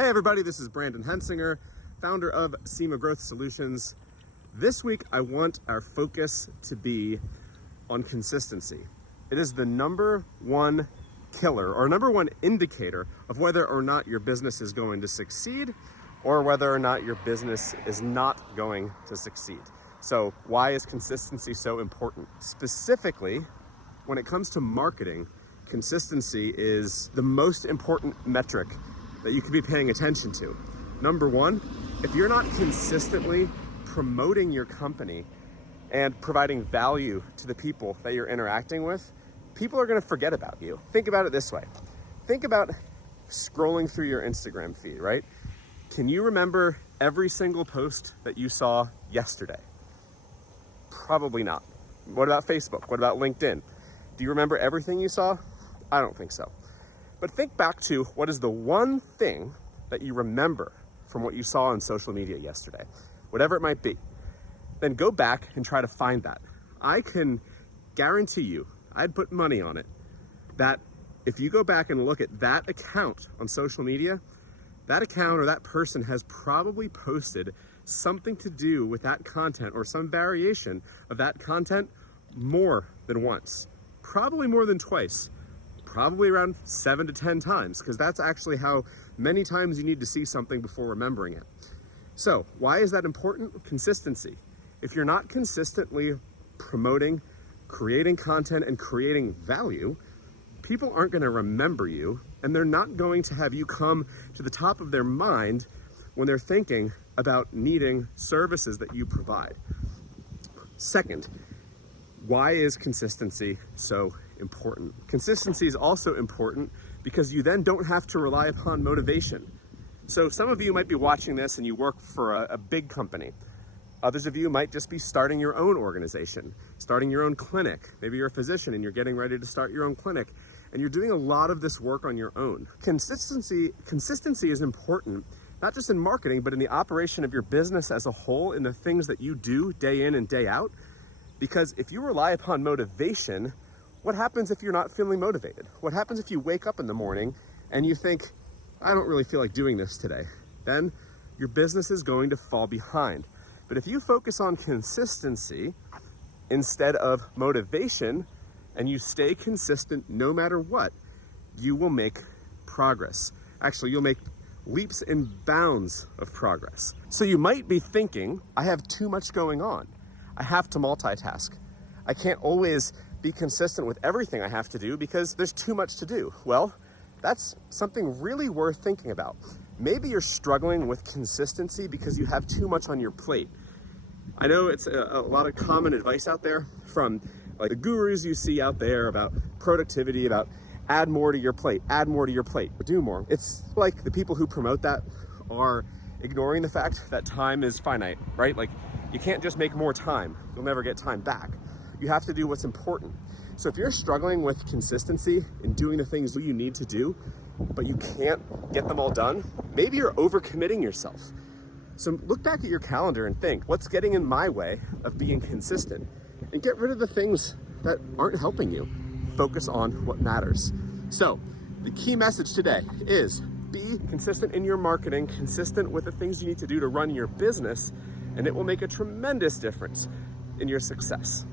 Hey everybody, this is Brandon Hensinger, founder of Cima Growth Solutions. This week, I want our focus to be on consistency. It is the number one killer or number one indicator of whether or not your business is going to succeed or whether or not your business is not going to succeed. So why is consistency so important? Specifically, when it comes to marketing, consistency is the most important metric that you could be paying attention to. Number one, if you're not consistently promoting your company and providing value to the people that you're interacting with, people are gonna forget about you. Think about it this way. Think about scrolling through your Instagram feed, right? Can you remember every single post that you saw yesterday? Probably not. What about Facebook? What about LinkedIn? Do you remember everything you saw? I don't think so. But think back to what is the one thing that you remember from what you saw on social media yesterday, whatever it might be. Then go back and try to find that. I can guarantee you, I'd put money on it, that if you go back and look at that account on social media, that account or that person has probably posted something to do with that content or some variation of that content more than once, probably more than twice. Probably around 7 to 10 times, because that's actually how many times you need to see something before remembering it. So why is that important? Consistency. If you're not consistently promoting, creating content and creating value, people aren't going to remember you, and they're not going to have you come to the top of their mind when they're thinking about needing services that you provide. Second, why is consistency so important? Consistency is also important because you then don't have to rely upon motivation. So some of you might be watching this and you work for a big company. Others of you might just be starting your own organization, starting your own clinic. Maybe you're a physician and you're getting ready to start your own clinic and you're doing a lot of this work on your own. Consistency is important, not just in marketing, but in the operation of your business as a whole, in the things that you do day in and day out. Because if you rely upon motivation, what happens if you're not feeling motivated? What happens if you wake up in the morning and you think, I don't really feel like doing this today? Then your business is going to fall behind. But if you focus on consistency instead of motivation and you stay consistent no matter what, you will make progress. Actually, you'll make leaps and bounds of progress. So you might be thinking, I have too much going on. I have to multitask. I can't always be consistent with everything I have to do because there's too much to do. Well, that's something really worth thinking about. Maybe you're struggling with consistency because you have too much on your plate. I know it's a lot of common advice out there from like the gurus you see out there about productivity, about add more to your plate, do more. It's like the people who promote that are ignoring the fact that time is finite, right? Like you can't just make more time. You'll never get time back. You have to do what's important. So if you're struggling with consistency in doing the things you need to do, but you can't get them all done, maybe you're overcommitting yourself. So look back at your calendar and think, what's getting in my way of being consistent? And get rid of the things that aren't helping you. Focus on what matters. So the key message today is be consistent in your marketing, consistent with the things you need to do to run your business, and it will make a tremendous difference in your success.